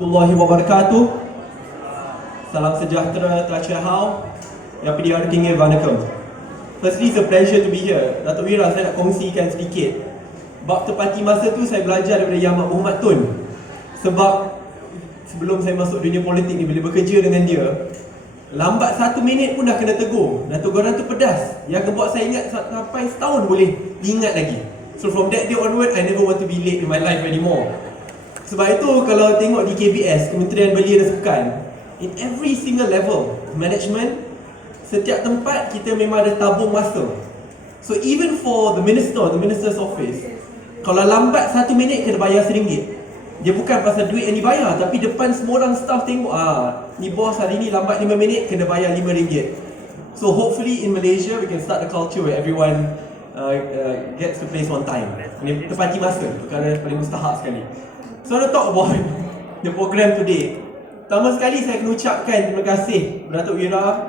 warahmatullahi wabarakatuh. Salam sejahtera Tacha Hao. Yang PDR King Vanakum. Firstly, it's a pleasure to be here. Datuk Wira, saya nak kongsikan sedikit. Bab tepati masa tu saya belajar daripada Yang Amat Muhammad Tun. Sebab sebelum saya masuk dunia politik ni, bila bekerja dengan dia, lambat satu minit pun dah kena tegur. Dan teguran tu pedas. Yang buat saya ingat sampai setahun boleh diingat lagi. So from that day onward, I never want to be late in my life anymore. Sebab itu kalau tengok di KBS, Kementerian Belia dan Sukan, in every single level, management, setiap tempat kita memang ada tabung masa. So even for the minister, the minister's office, kalau lambat satu minit kena bayar seringgit. Dia bukan pasal duit yang dibayar, tapi depan semua orang staff tengok, ah, ni bos hari ni lambat lima minit kena bayar lima ringgit. So hopefully in Malaysia we can start a culture where everyone uh, uh, gets to place on time. Ini tepati masa, perkara paling mustahak sekali. So I want to talk about the program today. Pertama sekali saya kena ucapkan terima kasih Datuk Wira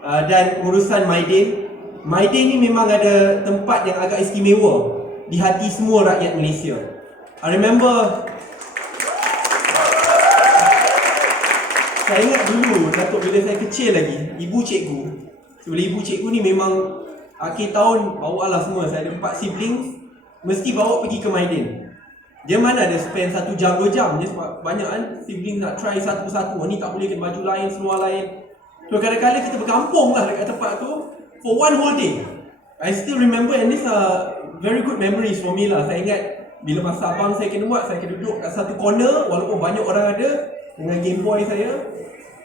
uh, dan urusan Maidin. Maidin ni memang ada tempat yang agak istimewa di hati semua rakyat Malaysia. I remember saya ingat dulu Datuk bila saya kecil lagi, ibu cikgu. Bila ibu cikgu ni memang akhir tahun bawa lah semua. Saya ada empat siblings, mesti bawa pergi ke Maidin. Dia mana ada spend satu jam, dua jam je sebab banyak kan sibling nak try satu persatu. Oh, ni tak boleh kena baju lain, seluar lain. So kadang-kadang kita berkampung lah dekat tempat tu for one whole day. I still remember and these are very good memories for me lah. Saya ingat bila masa abang saya kena buat, saya kena duduk kat satu corner walaupun banyak orang ada dengan Game Boy saya.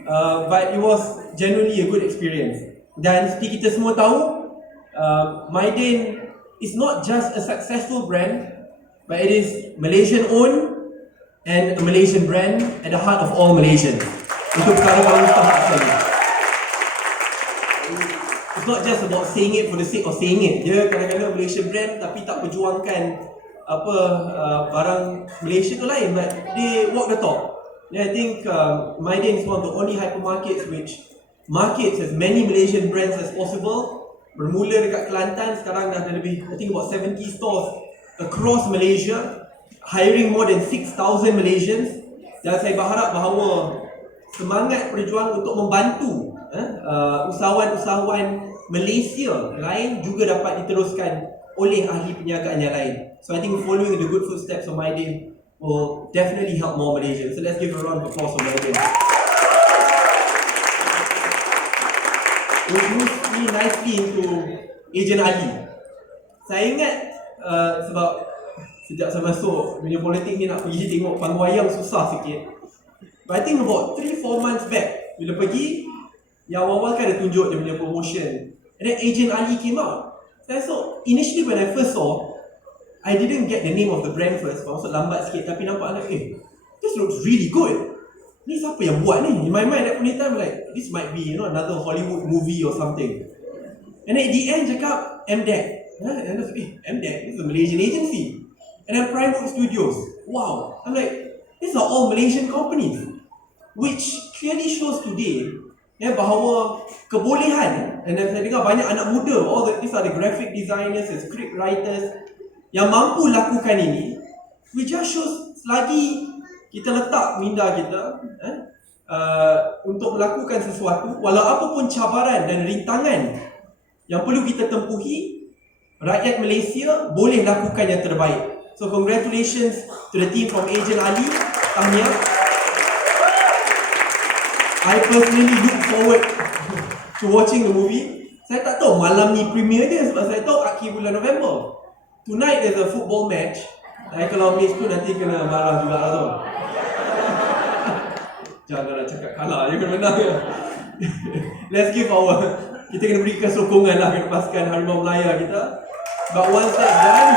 Uh, but it was genuinely a good experience. Dan seperti kita semua tahu, uh, Maidin is not just a successful brand, but it is Malaysian owned and a Malaysian brand at the heart of all Malaysians. Itu perkara paling mustahak sekali. It's not just about saying it for the sake of saying it. Dia kadang-kadang Malaysian brand tapi tak perjuangkan apa uh, barang Malaysia tu lain but they walk the talk. And I think uh, Maidin is one of the only hypermarkets which markets as many Malaysian brands as possible. Bermula dekat Kelantan sekarang dah ada lebih I think about 70 stores across Malaysia hiring more than 6,000 Malaysians dan saya berharap bahawa semangat perjuangan untuk membantu eh, uh, usahawan-usahawan Malaysia lain juga dapat diteruskan oleh ahli perniagaan yang lain. So I think following the good footsteps of Maidin will definitely help more Malaysians. So let's give a round of applause for Maidin. We'll move really nicely into Agent Ali. Saya ingat uh, sebab sejak saya masuk dunia politik ni nak pergi tengok panggung wayang susah sikit. But I think about 3-4 months back, bila pergi, yang awal-awal kan ada tunjuk dia punya promotion. And then Agent Ali came out. Saya so initially when I first saw, I didn't get the name of the brand first. Maksud lambat sikit tapi nampak like, eh, this looks really good. Ni siapa yang buat ni? In my mind that point in time like, this might be you know another Hollywood movie or something. And then at the end cakap MDEC. Huh? And I was eh, MDEC, this is a Malaysian agency. And then Primewood Studios. Wow. I'm like, these are all Malaysian companies. Which clearly shows today ya, bahawa kebolehan dan saya dengar banyak anak muda, all the, these are the graphic designers, the script writers yang mampu lakukan ini, which just shows selagi kita letak minda kita eh, uh, untuk melakukan sesuatu, walau apapun cabaran dan rintangan yang perlu kita tempuhi, rakyat Malaysia boleh lakukan yang terbaik. So congratulations to the team from Agent Ali, tahniah. I personally look forward to watching the movie. Saya tak tahu malam ni premiere dia sebab saya tahu akhir bulan November. Tonight there's a football match. Saya kalau miss tu nanti kena marah juga lah tu. Janganlah cakap kalah, dia kena menang. Let's give our kita kena berikan sokongan lah kepada pasukan Harimau Melaya kita. But once that done,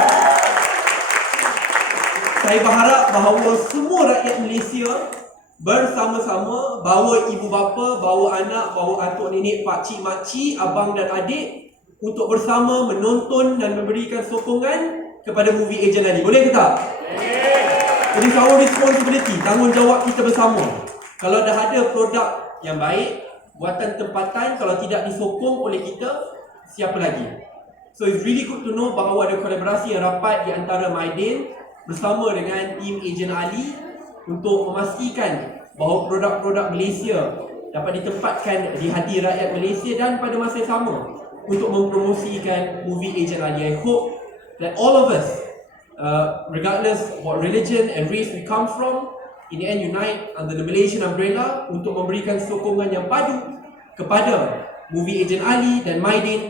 saya berharap bahawa semua rakyat Malaysia bersama-sama bawa ibu bapa, bawa anak, bawa atuk nenek, pak cik, mak cik, abang dan adik untuk bersama menonton dan memberikan sokongan kepada movie Agent Ali. Boleh ke tak? Jadi it's our responsibility, tanggungjawab kita bersama. Kalau dah ada produk yang baik, buatan tempatan, kalau tidak disokong oleh kita, siapa lagi? So it's really good to know bahawa ada kolaborasi yang rapat di antara Maidin bersama dengan tim Agent Ali untuk memastikan bahawa produk-produk Malaysia dapat ditempatkan di hati rakyat Malaysia dan pada masa yang sama untuk mempromosikan movie Agent Ali. I hope that all of us, uh, regardless what religion and race we come from, in the end unite under the Malaysian umbrella untuk memberikan sokongan yang padu kepada movie Agent Ali dan Maidin